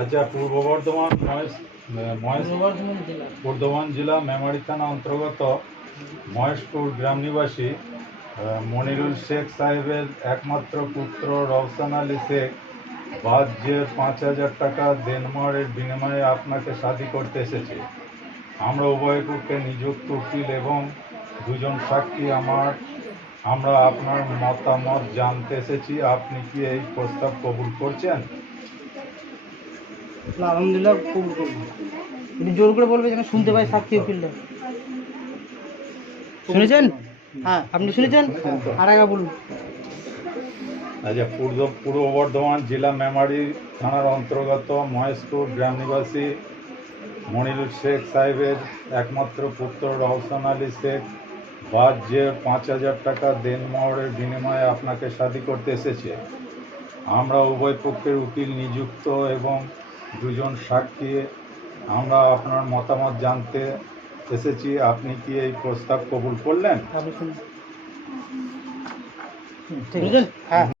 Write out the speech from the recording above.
আচ্ছা পূর্ব বর্ধমান বর্ধমান জেলা মেমারি থানা অন্তর্গত মহেশপুর গ্রাম নিবাসী মনিরুল শেখ সাহেবের একমাত্র পুত্র রওশন আলী শেখ বাদ যে পাঁচ হাজার টাকা দেনমোহরের বিনিময়ে আপনাকে শাদি করতে এসেছে। আমরা উভয় পক্ষে নিযুক্ত উকিল এবং দুজন সাক্ষী আমার, আমরা আপনার মতামত জানতে এসেছি। আপনি কি এই প্রস্তাব কবুল করছেন? না, আলহামদুলিল্লাহ কবুল করব। একটু জোর করে বলবে যেন শুনতে পাই সাক্ষী উকিলটা শুনেছেন? হ্যাঁ আপনি শুনেছেন? আর আগে বলুন। আচ্ছা পূর্ব পূর্ব বর্ধমান জেলা মেমারি থানার অন্তর্গত মহেশপুর গ্রাম নিবাসী মনিরুল শেখ সাহেবের একমাত্র পুত্র রহসান আলী শেখ বাদ যে পাঁচ হাজার টাকা দেনমোহরের বিনিময়ে আপনাকে শাদি করতে এসেছে। আমরা উভয় পক্ষের উকিল নিযুক্ত এবং দুজন সাক্ষী। আমরা আপনার মতামত জানতে এসেছি। আপনি কি এই প্রস্তাব কবুল করলেন? হ্যাঁ।